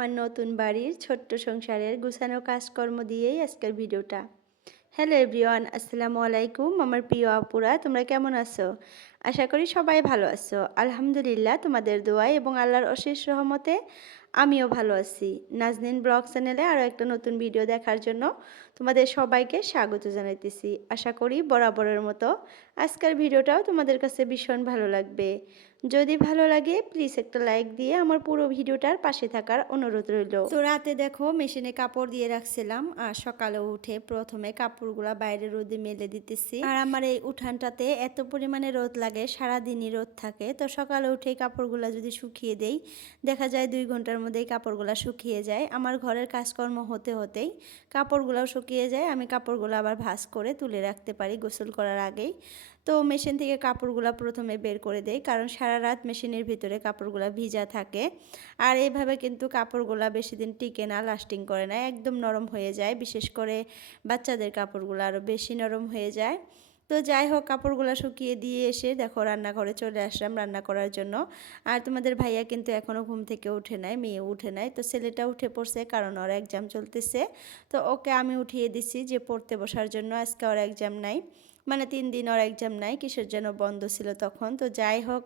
আমার নতুন বাড়ির ছোট্ট সংসারের গুছানো কাজকর্ম দিয়েই আজকের ভিডিওটা। হ্যালো এভরিওয়ান, আসসালামু আলাইকুম। আমার প্রিয় আপুরা, তোমরা কেমন আছো? আশা করি সবাই ভালো আছো। আলহামদুলিল্লাহ, তোমাদের দোয়ায় এবং আল্লাহর অশেষ রহমতে আমিও ভালো আছি। নাজনীন ব্লগ চ্যানেলে আরও একটা নতুন ভিডিও দেখার জন্য তোমাদের সবাইকে স্বাগত জানাইতেছি। আশা করি বরাবরের মতো আজকের ভিডিওটাও তোমাদের কাছে ভীষণ ভালো লাগবে। যদি ভালো লাগে প্লিজ একটা লাইক দিয়ে আমার পুরো ভিডিওটার পাশে থাকার অনুরোধ রইল। তো রাতে দেখো মেশিনে কাপড় দিয়ে রাখছিলাম, আর সকালে উঠে প্রথমে কাপড়গুলা বাইরে রোদে মেলে দিতেছি। আর আমার এই উঠানটাতে এত পরিমাণে রোদ লাগে, সারাদিনই রোদ থাকে। তো সকালে উঠে কাপড়গুলা যদি শুকিয়ে দেই, দেখা যায় 2 ঘন্টার মধ্যেই কাপড়গুলা শুকিয়ে যায়। আমার ঘরের কাজকর্ম হতে হতেই কাপড়গুলাও শুকিয়ে যায়। আমি কাপড়গুলো আবার ভাঁজ করে তুলে রাখতে পারি গোসল করার আগেই। তো মেশিন থেকে কাপড়গুলো প্রথমে বের করে দেই, কারণ সারা রাত মেশিনের ভিতরে কাপড়গুলো ভিজা থাকে। আর এইভাবে কিন্তু কাপড়গুলো বেশি দিন টিকে না, লাস্টিং করে না, একদম নরম হয়ে যায়। বিশেষ করে বাচ্চাদের কাপড়গুলো আরও বেশি নরম হয়ে যায়। তো যাই হোক, কাপড়গুলো শুকিয়ে দিয়ে এসে দেখো রান্নাঘরে চলে আসলাম রান্না করার জন্য। আর তোমাদের ভাইয়া কিন্তু এখনও ঘুম থেকে উঠে নাই, মেয়ে উঠে নাই। তো ছেলেটা উঠে পড়ছে, কারণ ওর এক্সাম চলতেছে। তো ওকে আমি উঠিয়ে দিছি যে পড়তে বসার জন্য। আজকে ওর এক্সাম নাই, মানে 3 দিন ওর এক্সাম নাই, কিসের জন্য বন্ধ ছিল তখন। তো যাই হোক,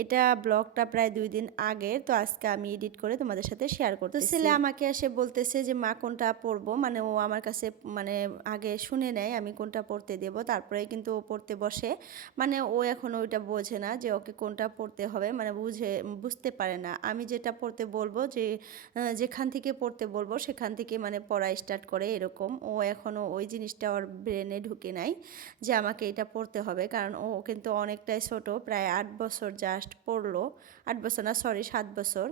এটা ব্লগটা প্রায় 2 দিন আগের। তো আজকে আমি এডিট করে তোমাদের সাথে শেয়ার করতেছি। তো ছেলে আমাকে এসে বলতেছে যে মা কোনটা পড়বো, মানে ও আমার কাছে মানে আগে শুনে নেয় আমি কোনটা পড়তে দেব, তারপরে কিন্তু ও পড়তে বসে। মানে ও এখন ওইটা বোঝে না যে ওকে কোনটা পড়তে হবে, মানে বুঝতে পারে না। আমি যেটা পড়তে বলবো, যে যেখান থেকে পড়তে বলবো সেখান থেকে মানে পড়া স্টার্ট করে, এরকম। ও এখনও ওই জিনিসটা ওর ব্রেনে ঢুকে নাই যে আমাকে এটা পড়তে হবে, কারণ ও কিন্তু অনেকটাই ছোট, প্রায় 8 বছর জাস্ট পড়লো। 8 বছর না, সরি 7 বছর।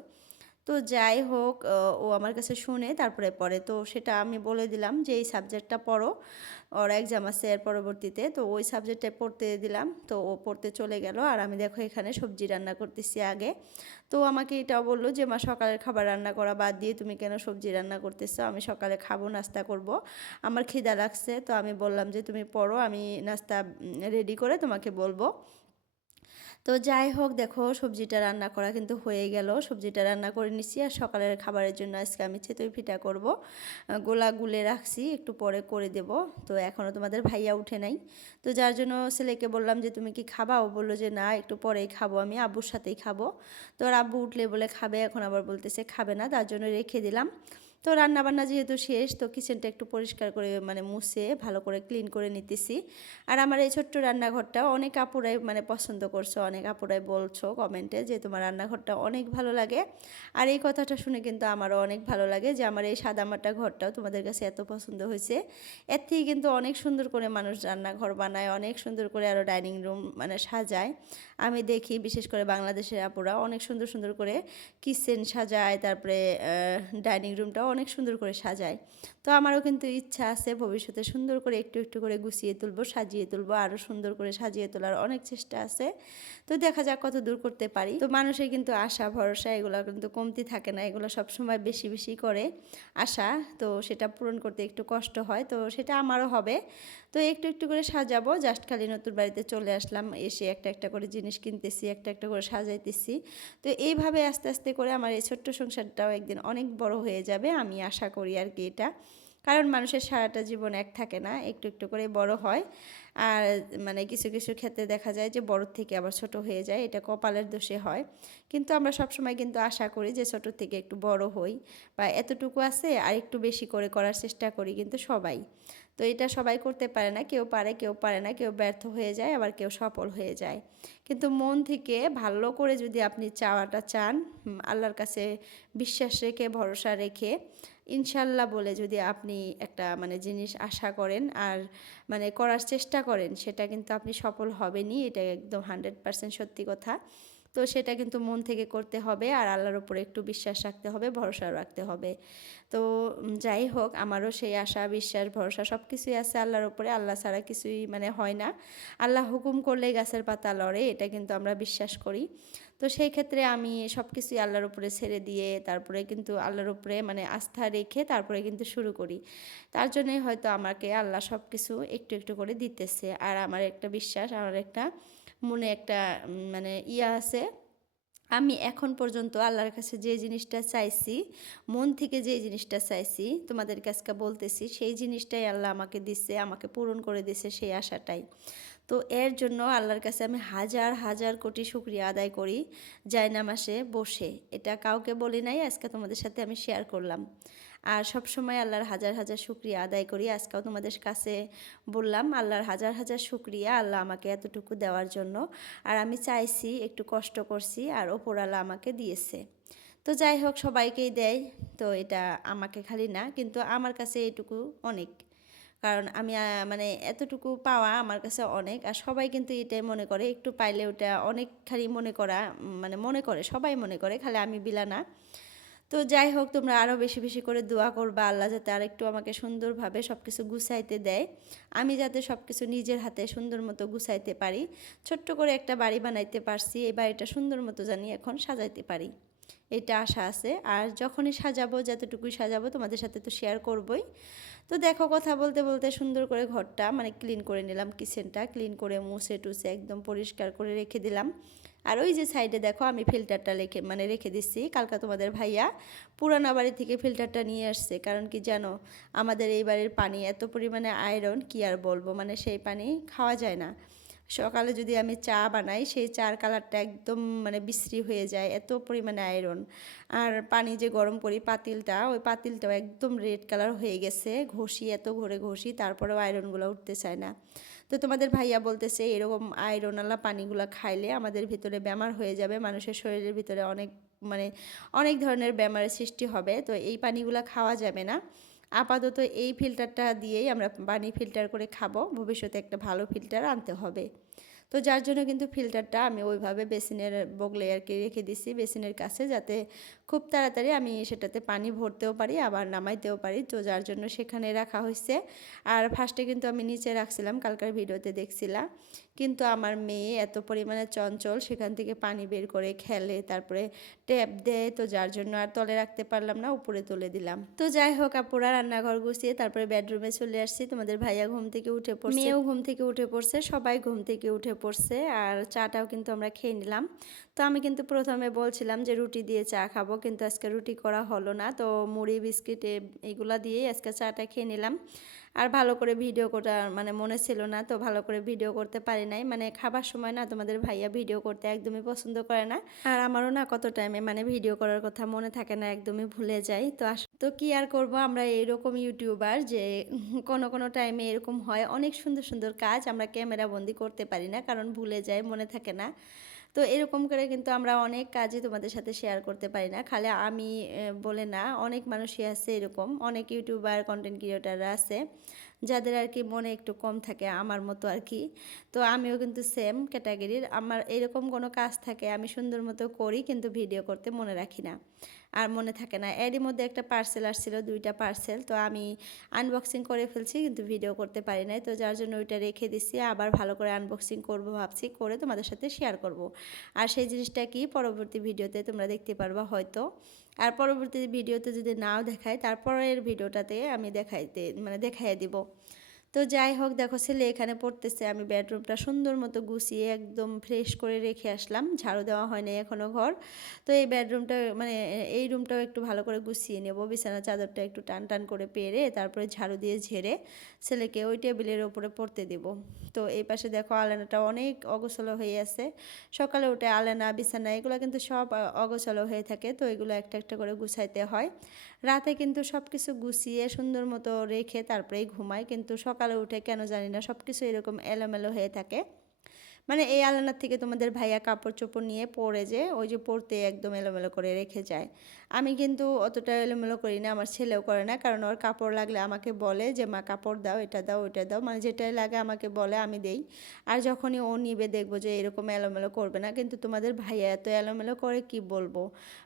তো যাই হোক, ও আমার কাছে শুনে তারপরে পড়ে। তো সেটা আমি বলে দিলাম যে এই সাবজেক্টটা পড়ো, ওর এক্সাম আছে এর পরবর্তীতে। তো ওই সাবজেক্টে পড়তে দিলাম, তো ও পড়তে চলে গেল। আর আমি দেখো এখানে সবজি রান্না করতেছি আগে। তো আমাকে এটাও বললো যে মা, সকালের খাবার রান্না করা বাদ দিয়ে তুমি কেন সবজি রান্না করতেছো? আমি সকালে খাবো, নাস্তা করব, আমার খিদা লাগছে। তো আমি বললাম যে তুমি পড়ো, আমি নাস্তা রেডি করে তোমাকে বলবো। তো যাই হোক, দেখো সবজিটা রান্না করা কিন্তু হয়ে গেল। সবজিটা রান্না করে নিচ্ছি, আর সকালের খাবারের জন্য আজকে আমি চিতই পিঠা করব। গোলা গুলে রাখছি, একটু পরে করে দেব। তো এখনও তোমাদের ভাইয়া উঠে নাই। তো যার জন্য ছেলেকে বললাম যে তুমি কি খাবা? ও বললো যে না, একটু পরেই খাবো, আমি আব্বুর সাথেই খাবো। তো আর আব্বু উঠলে বলে খাবে, এখন আবার বলতেছে খাবে না, তার জন্য রেখে দিলাম। তো রান্নাবান্না যেহেতু শেষ, তো কিচেনটা একটু পরিষ্কার করে মানে মুছে ভালো করে ক্লিন করে নিতেছি। আর আমার এই ছোট্ট রান্নাঘরটা অনেক আপুরাই মানে পছন্দ করছো, অনেক আপুরাই বলছো কমেন্টে যে তোমার রান্নাঘরটা অনেক ভালো লাগে। আর এই কথাটা শুনে কিন্তু আমারও অনেক ভালো লাগে যে আমার এই সাদামাটা ঘরটাও তোমাদের কাছে এত পছন্দ হয়েছে। এর থেকে কিন্তু অনেক সুন্দর করে মানুষ রান্নাঘর বানায়, অনেক সুন্দর করে আরও ডাইনিং রুম মানে সাজায়। আমি দেখি বিশেষ করে বাংলাদেশের আপুরা অনেক সুন্দর সুন্দর করে কিচেন সাজায়, তারপরে ডাইনিং রুমটাও অনেক সুন্দর করে সাজায়। তো আমারও কিন্তু ইচ্ছা আছে ভবিষ্যতে সুন্দর করে একটু একটু করে গুছিয়ে তুলবো, সাজিয়ে তুলবো, আরও সুন্দর করে সাজিয়ে তোলার অনেক চেষ্টা আছে। তো দেখা যাক কত দূর করতে পারি। তো মানুষের কিন্তু আশা ভরসা এগুলো কিন্তু কমতি থাকে না, এগুলো সবসময় বেশি বেশি করে আশা। তো সেটা পূরণ করতে একটু কষ্ট হয়, তো সেটা আমারও হবে। তো একটু একটু করে সাজাবো। জাস্ট খালি নতুন বাড়িতে চলে আসলাম, এসে একটা একটা করে জিনিস কিনতেছি, একটা একটা করে সাজাইতেছি। তো এইভাবে আস্তে আস্তে করে আমার এই ছোট্ট সংসারটাও একদিন অনেক বড় হয়ে যাবে, আমি আশা করি আর কি এটা। কারণ মানুষের সারাটা জীবন এক থাকে না, একটু একটু করে বড় হয়। আর মানে কিছু কিছু ক্ষেত্রে দেখা যায় যে বড় থেকে আবার ছোট হয়ে যায়, এটা কপালের দোষে হয়। কিন্তু আমরা সবসময় কিন্তু আশা করি যে ছোট থেকে একটু বড় হই, বা এতটুকু আছে আর একটু বেশি করে করার চেষ্টা করি কিন্তু সবাই। তো এটা সবাই করতে পারে না, কেউ পারে কেউ পারে না, কেউ ব্যর্থ হয়ে যায় আবার কেউ সফল হয়ে যায়। কিন্তু মন থেকে ভালো করে যদি আপনি চাওয়াটা চান, আল্লাহর কাছে বিশ্বাস রেখে ভরসা রেখে ইনশাল্লাহ বলে যদি আপনি একটা মানে জিনিস আশা করেন আর মানে করার চেষ্টা করেন, সেটা কিন্তু আপনি সফল হবেনই, এটা একদম 100% সত্যি কথা। তো সেটা কিন্তু মন থেকে করতে হবে, আর আল্লাহর উপরে একটু বিশ্বাস রাখতে হবে, ভরসা রাখতে হবে। তো যাই হোক, আমারও সেই আশা বিশ্বাস ভরসা সব কিছুই আছে আল্লাহর উপরে। আল্লাহ ছাড়া কিছুই মানে হয় না। আল্লাহ হুকুম করলেই গাছের পাতা লড়ে, এটা কিন্তু আমরা বিশ্বাস করি। তো সেই ক্ষেত্রে আমি সব কিছুই আল্লাহর উপরে ছেড়ে দিয়ে তারপরে কিন্তু আল্লাহর উপরে মানে আস্থা রেখে তারপরে কিন্তু শুরু করি। তার জন্যই হয়তো আমাকে আল্লাহ সব কিছু একটু একটু করে দিতেছে। আর আমার একটা বিশ্বাস, আমার একটা মনে একটা মানে ইয়া আছে, আমি এখন পর্যন্ত আল্লাহর কাছে যে জিনিসটা চাইছি, মন থেকে যে জিনিসটা চাইছি, তোমাদেরকে আজকে বলতেছি, সেই জিনিসটাই আল্লাহ আমাকে দিছে, আমাকে পূরণ করে দিছে সেই আশাটাই। তো এর জন্য আল্লাহর কাছে আমি হাজার হাজার কোটি শুকরিয়া আদায় করি জায়নামাজে বসে। এটা কাউকে বলি নাই, আজকে তোমাদের সাথে আমি শেয়ার করলাম। আর সব সময় আল্লাহর হাজার হাজার শুকরিয়া আদায় করি। আজকেও তোমাদের কাছে বললাম আল্লাহর হাজার হাজার শুকরিয়া, আল্লাহ আমাকে এতটুকু দেওয়ার জন্য। আর আমি চাইছি, একটু কষ্ট করছি, আর ওপরওয়ালা আমাকে দিয়েছে। তো যাই হোক, সবাইকেই দেয়, তো এটা আমাকে খালি না, কিন্তু আমার কাছে এটুকু অনেক। কারণ আমি মানে এতটুকু পাওয়া আমার কাছে অনেক। আর সবাই কিন্তু এটাই মনে করে, একটু পাইলে ওটা অনেক খালি মনে করা, মানে মনে করে, সবাই মনে করে, খালি আমি বিলা না। তো যাই হোক, তোমরা আরও বেশি বেশি করে দোয়া করবা আল্লাহ যাতে আরেকটু আমাকে সুন্দরভাবে সব কিছু গুছাইতে দেয়, আমি যাতে সব কিছু নিজের হাতে সুন্দর মতো গুছাইতে পারি। ছোট্ট করে একটা বাড়ি বানাইতে পারছি, এই বাড়িটা সুন্দর মতো জানি এখন সাজাইতে পারি, এটা আশা আছে। আর যখনই সাজাবো, যতটুকুই সাজাবো তোমাদের সাথে তো শেয়ার করবই। তো দেখো, কথা বলতে বলতে সুন্দর করে ঘরটা মানে ক্লিন করে নিলাম, কিচেনটা ক্লিন করে মুছে টুছে একদম পরিষ্কার করে রেখে দিলাম। আর ওই যে সাইডে দেখো আমি ফিল্টারটা রেখে দিচ্ছি, কালকা তোমাদের ভাইয়া পুরানা বাড়ি থেকে ফিল্টারটা নিয়ে আসছে। কারণ কি জানো, আমাদের এই বাড়ির পানি এত পরিমাণে আয়রন, কি আর বলবো, মানে সেই পানি খাওয়া যায় না। সকালে যদি আমি চা বানাই, সেই চার কালারটা একদম মানে বিশ্রী হয়ে যায়, এত পরিমাণে আয়রন। আর পানি যে গরম করি পাতিলটা, ওই পাতিলটাও একদম রেড কালার হয়ে গেছে, ঘষি এত ঘরে ঘষি, তারপরেও আয়রনগুলো উঠতে চায় না। তো তোমাদের ভাইয়া বলতেছে এরকম আয়রনওয়ালা পানিগুলো খাইলে আমাদের ভিতরে বেমার হয়ে যাবে, মানুষের শরীরের ভিতরে অনেক মানে অনেক ধরনের বেমারের সৃষ্টি হবে, তো এই পানিগুলো খাওয়া যাবে না। আপাতত এই ফিল্টারটা দিয়েই আমরা পানি ফিল্টার করে খাবো, ভবিষ্যতে একটা ভালো ফিল্টার আনতে হবে। তো যার জন্য কিন্তু ফিল্টারটা আমি ওইভাবে বেসিনের বগলে আর কি রেখে দিছি, বেসিনের কাছে, যাতে খুব তাড়াতাড়ি আমি সেটাতে পানি ভরতেও পারি আবার নামাইতেও পারি। তো যার জন্য সেখানে রাখা হয়েছে। আর ফার্স্টে কিন্তু আমি নিচে রাখছিলাম, কালকার ভিডিওতে দেখছিলাম, কিন্তু আমার মেয়ে এত পরিমাণে চঞ্চল, সেখান থেকে পানি বের করে খেলে, তারপরে ট্যাপ দেয়, তো যার জন্য আর তলে রাখতে পারলাম না, উপরে তুলে দিলাম। তো যাই হোক, আপুরা রান্নাঘর গুছিয়ে তারপরে বেডরুমে চলে আসছি। তোমাদের ভাইয়া ঘুম থেকে উঠে পড়ছে, মেয়েও ঘুম থেকে উঠে পড়ছে, সবাই ঘুম থেকে উঠে পড়ছে। আর চাটাও কিন্তু আমরা খেয়ে নিলাম। তো আমি কিন্তু প্রথমে বলছিলাম যে রুটি দিয়ে চা খাবো, কিন্তু আজকে রুটি করা হলো না, তো মুড়ি বিস্কিট এইগুলা দিয়েই আজকে চাটা খেয়ে নিলাম। আর ভালো করে ভিডিও করার মানে মনে ছিল না, তো ভালো করে ভিডিও করতে পারি নাই। মানে খাবার সময় না তোমাদের ভাইয়া ভিডিও করতে একদমই পছন্দ করে না, আর আমারও না কত টাইমে মানে ভিডিও করার কথা মনে থাকে না, একদমই ভুলে যাই। তো কি আর করব, আমরা এরকম ইউটিউবার যে কোনো কোনো টাইমে এরকম হয়, অনেক সুন্দর সুন্দর কাজ আমরা ক্যামেরা বন্দি করতে পারি না, কারণ ভুলে যাই, মনে থাকে না। তো এরকম করে কিন্তু আমরা অনেক কাজই তোমাদের সাথে শেয়ার করতে পারি না, খালি আমি বলে না, অনেক মানুষই আছে এরকম, অনেক ইউটিউবার কন্টেন্ট ক্রিয়েটাররা আছে যাদের আর কি মনে একটু কম থাকে, আমার মতো আর কি। তো আমিও কিন্তু সেম ক্যাটাগরির, আমার এরকম কোনো কাজ থাকে আমি সুন্দর মতো করি, কিন্তু ভিডিও করতে মনে রাখি না, আর মনে থাকে না। এরই মধ্যে একটা পার্সেল আসছিল, 2টা পার্সেল, তো আমি আনবক্সিং করে ফেলছি, কিন্তু ভিডিও করতে পারি নাই, তো যার জন্য ওইটা রেখে দিছি। আবার ভালো করে আনবক্সিং করব ভাবছি, করে তোমাদের সাথে শেয়ার করব। আর সেই জিনিসটা কি পরবর্তী ভিডিওতে তোমরা দেখতে পারবা হয়তো। আর পরবর্তী ভিডিওতে যদি নাও দেখায়, তারপরের ভিডিওটাতে আমি দেখাইয়ে দিব। তো যাই হোক, দেখো ছেলে এখানে পড়তেছে, আমি বেডরুমটা সুন্দর মতো গুছিয়ে একদম ফ্রেশ করে রেখে আসলাম, ঝাড়ু দেওয়া হয়নি এখনও ঘর। তো এই বেডরুমটা মানে এই রুমটাও একটু ভালো করে গুছিয়ে নেব, বিছানার চাদরটা একটু টান টান করে পেরে তারপরে ঝাড়ু দিয়ে ঝেড়ে ছেলেকে ওই টেবিলের ওপরে পড়তে দেব। তো এই পাশে দেখো আলেনাটা অনেক অগোছালো হয়ে আছে, সকালে উঠে আলেনা বিছানা এগুলো কিন্তু সব অগোছালো হয়ে থাকে, তো এগুলো একটা একটা করে গুছাইতে হয়। রাতে কিন্তু সব কিছু গুছিয়ে সুন্দর মতো রেখে তারপরেই ঘুমাই, কিন্তু সকালে উঠে কেন জানি না সব কিছু এরকম এলোমেলো হয়ে থাকে। মানে এই আলনার থেকে তোমাদের ভাইয়া কাপড় চোপড় নিয়ে পরে যে ওই যে পরতে একদম এলোমেলো করে রেখে যায়। আমি কিন্তু অতটা এলোমেলো করি না, আমার ছেলেও করে না, কারণ ওর কাপড় লাগলে আমাকে বলে যে মা কাপড় দাও, এটা দাও ওইটা দাও, মানে যেটাই লাগে আমাকে বলে, আমি দেই। আর যখনই ও নিবে দেখবো যে এরকম এলোমেলো করবে না, কিন্তু তোমাদের ভাইয়া এত এলোমেলো করে কি বলবো,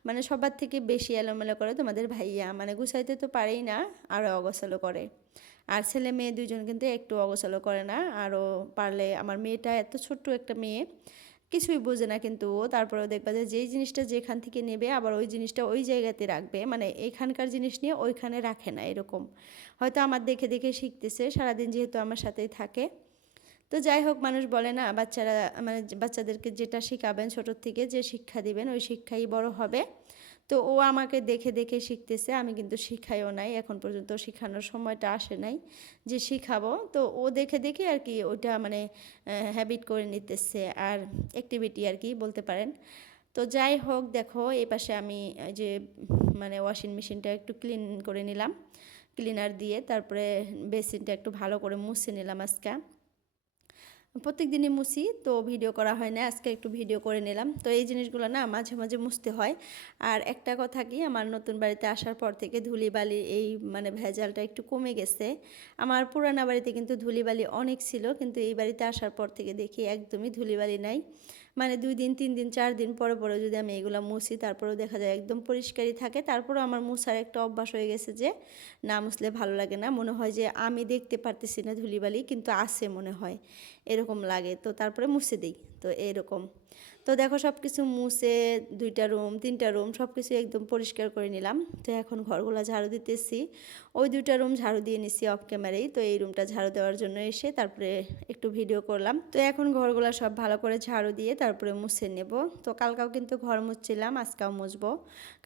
মানে সবার থেকে বেশি এলোমেলো করে তোমাদের ভাইয়া, মানে গুছাইতে তো পারেই না, আরও অগোছালো করে। আর ছেলে মেয়ে দুইজন কিন্তু একটু অগোছালো করে না, আরও পারলে, আমার মেয়েটা এত ছোট্ট একটা মেয়ে, কিছুই বোঝে না, কিন্তু ও তারপরেও দেখবা যে যেই জিনিসটা যেখান থেকে নেবে আবার ওই জিনিসটা ওই জায়গাতে রাখবে, মানে এখানকার জিনিস নিয়ে ওইখানে রাখে না, এরকম হয়তো আমার দেখে দেখে শিখতেছে, সারাদিন যেহেতু আমার সাথেই থাকে। তো যাই হোক, মানুষ বলে না, বাচ্চারা মানে বাচ্চাদেরকে যেটা শিখাবেন ছোটোর থেকে, যে শিক্ষা দিবেন ওই শিক্ষাই বড় হবে। তো ও আমাকে দেখে দেখে শিখতেছে, আমি কিন্তু শিখাইও নাই এখন পর্যন্ত, শেখানোর সময়টা আসে নাই যে শিখাবো। তো ও দেখে দেখে আর কি ওইটা মানে হ্যাবিট করে নিতেছে, আর অ্যাক্টিভিটি আর কি বলতে পারেন। তো যাই হোক, দেখো এই পাশে আমি যে মানে ওয়াশিং মেশিনটা একটু ক্লিন করে নিলাম, ক্লিনার দিয়ে। তারপরে বেসিনটা একটু ভালো করে মুছে নিলাম আজকে। প্রত্যেক দিনই মুছি, তো ভিডিও করা হয় না, আজকে একটু ভিডিও করে নিলাম। তো এই জিনিসগুলো না মাঝে মাঝে মুছতে হয়। আর একটা কথা কি, আমার নতুন বাড়িতে আসার পর থেকে ধুলিবালি এই মানে ভেজালটা একটু কমে গেছে। আমার পুরানা বাড়িতে কিন্তু ধুলিবালি অনেক ছিল, কিন্তু এই বাড়িতে আসার পর থেকে দেখি একদমই ধুলিবালি নাই। মানে 2 দিন 3 দিন 4 দিন পরে পরে যদি আমি এগুলো মুছি, তারপরেও দেখা যায় একদম পরিষ্কারই থাকে। তারপরেও আমার মুছার একটা অভ্যাস হয়ে গেছে যে না মুছলে ভালো লাগে না, মনে হয় যে আমি দেখতে পারতেছি না ধুলিবালি, কিন্তু আছে মনে হয়, এরকম লাগে। তো তারপরে মুছে দিই, তো এরকম। তো দেখো সব কিছু মুছে 2টা রুম 3টা রুম সব কিছু একদম পরিষ্কার করে নিলাম। তো এখন ঘরগুলো ঝাড়ু দিতেছি। ওই 2টা রুম ঝাড়ু দিয়ে নিছি অফ ক্যামেরাই। তো এই রুমটা ঝাড়ু দেওয়ার জন্য এসে তারপরে একটু ভিডিও করলাম। তো এখন ঘরগুলো সব ভালো করে ঝাড়ু দিয়ে তারপরে মুছে নেব। তো কালকেও কিন্তু ঘর মুছছিলাম, আজকেও মুছবো,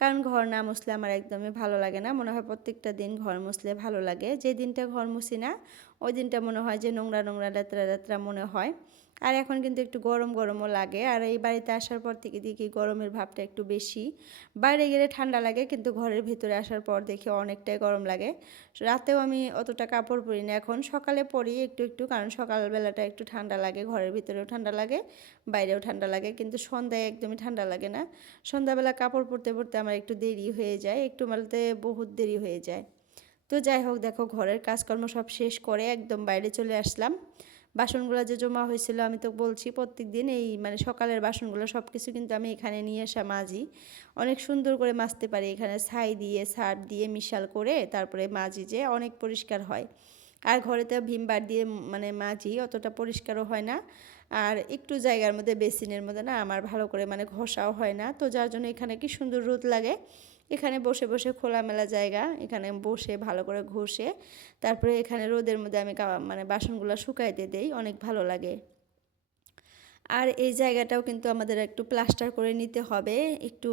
কারণ ঘর না মুছলে আমার একদমই ভালো লাগে না। মনে হয় প্রত্যেকটা দিন ঘর মুছলে ভালো লাগে, যে দিনটা ঘর মুছি না ওই দিনটা মনে হয় যে নোংরা নোংরা লেতরা লেতরা মনে হয়। আর এখন কিন্তু একটু গরম গরমও লাগে, আর এই বাড়িতে আসার পর থেকে দেখি গরমের ভাবটা একটু বেশি। বাইরে গেলে ঠান্ডা লাগে, কিন্তু ঘরের ভিতরে আসার পর দেখি অনেকটাই গরম লাগে। রাতেও আমি অতটা কাপড় পরি না, এখন সকালে পরি একটু একটু, কারণ সকালবেলাটা একটু ঠান্ডা লাগে, ঘরের ভিতরেও ঠান্ডা লাগে বাইরেও ঠান্ডা লাগে, কিন্তু সন্ধ্যায় একদমই ঠান্ডা লাগে না। সন্ধ্যাবেলা কাপড় পরতে পরতে আমার একটু দেরি হয়ে যায়, একটু বলতে বহুত দেরি হয়ে যায়। তো যাই হোক, দেখো ঘরের কাজকর্ম সব শেষ করে একদম বাইরে চলে আসলাম। বাসনগুলো যে জমা হয়েছিল, আমি তো বলছি প্রত্যেক দিন এই মানে সকালের বাসনগুলো সব কিছু কিন্তু আমি এখানে নিয়ে আসা মাজি। অনেক সুন্দর করে মাজতে পারি, এখানে ছাই দিয়ে সার্ফ দিয়ে মিশাল করে তারপরে মাজি, যে অনেক পরিষ্কার হয়। আর ঘরেতে ভিম বার দিয়ে মানে মাজি, অতটা পরিষ্কারও হয় না। আর একটু জায়গার মধ্যে বেসিনের মধ্যে না আমার ভালো করে মানে ঘষাও হয় না, তো যার জন্য এখানে কি সুন্দর রোদ লাগে। এখানে বসে বসে খোলামেলা জায়গা, এখানে বসে ভালো করে ঘষে তারপরে এখানে রোদের মধ্যে আমি মানে বাসনগুলো শুকাইতে দেই, অনেক ভালো লাগে। আর এই জায়গাটাও কিন্তু আমাদের একটু প্লাস্টার করে নিতে হবে, একটু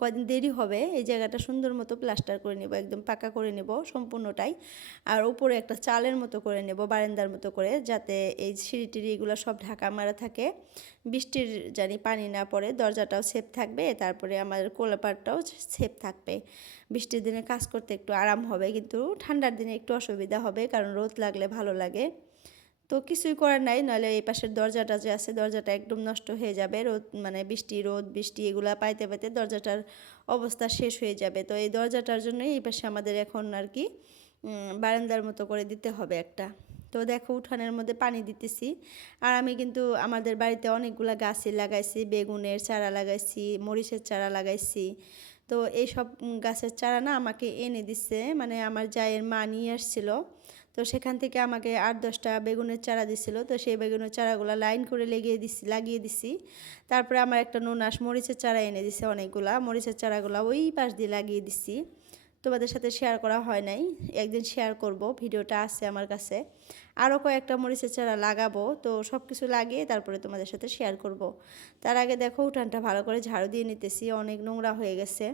কদিন দেরি হবে। এই জায়গাটা সুন্দর মতো প্লাস্টার করে নেব, একদম পাকা করে নেব সম্পূর্ণটাই। আর উপরে একটা চালের মতো করে নেব, বারান্দার মতো করে, যাতে এই সিঁড়ি টিড়ি এগুলো সব ঢাকা মারা থাকে, বৃষ্টির জানি পানি না পড়ে, দরজাটাও সেফ থাকবে, তারপরে আমাদের কোলাপাটটাও সেফ থাকবে। বৃষ্টির দিনে কাজ করতে একটু আরাম হবে, কিন্তু ঠান্ডার দিনে একটু অসুবিধা হবে, কারণ রোদ লাগলে ভালো লাগে। তো কিছুই করার নাই, নইলে এই পাশের দরজাটা যে আছে দরজাটা একদম নষ্ট হয়ে যাবে, রোদ মানে রোদ বৃষ্টি এগুলা পাইতে পাইতে দরজাটার অবস্থা শেষ হয়ে যাবে। তো এই দরজাটার জন্যই এই পাশে আমাদের এখন আর কি বারান্দার মতো করে দিতে হবে একটা। তো দেখো উঠানের মধ্যে পানি দিতেছি। আর আমি কিন্তু আমাদের বাড়িতে অনেকগুলা গাছই লাগাইছি, বেগুনের চারা লাগাইছি, মরিচের চারা লাগাইছি। তো এইসব গাছের চারা না আমাকে এনে দিচ্ছে, মানে আমার জায়ের মা নিয়ে আসছিল। তো সেখান থেকে আমাকে 8-10টা বেগুনের চারা দিছিল, তো সেই বেগুনের চারাগুলো লাইন করে লাগিয়ে দিছি। তারপরে আমার একটা ননাস মরিচের চারা এনে দিছে, অনেকগুলা মরিচের চারাগুলো ওই পাশ দিয়ে লাগিয়ে দিছি। তোমাদের সাথে শেয়ার করা হয় নাই, একদিন শেয়ার করব, ভিডিওটা আছে আমার কাছে। আরও কয়েকটা মরিচের চারা লাগাবো, তো সব কিছু লাগিয়ে তারপরে তোমাদের সাথে শেয়ার করব। তার আগে দেখো উঠানটা ভালো করে ঝাড়ু দিয়ে নিতেছি, অনেক নোংরা হয়ে গেছে।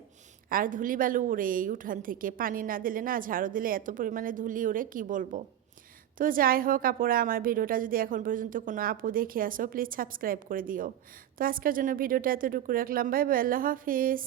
আর ধুলিবালু উড়ে এই উঠান থেকে, পানি না দিলে না, ঝাড়ু দিলে এত পরিমাণে ধুলি উড়ে কি বলবো। তো যাই হোক আপুরা, আমার ভিডিওটা যদি এখন পর্যন্ত কোনো আপু দেখে আসো, প্লিজ সাবস্ক্রাইব করে দিও। তো আজকের জন্য ভিডিওটা এতটুকু রাখলাম, বাই বাই, আল্লাহ হাফিজ।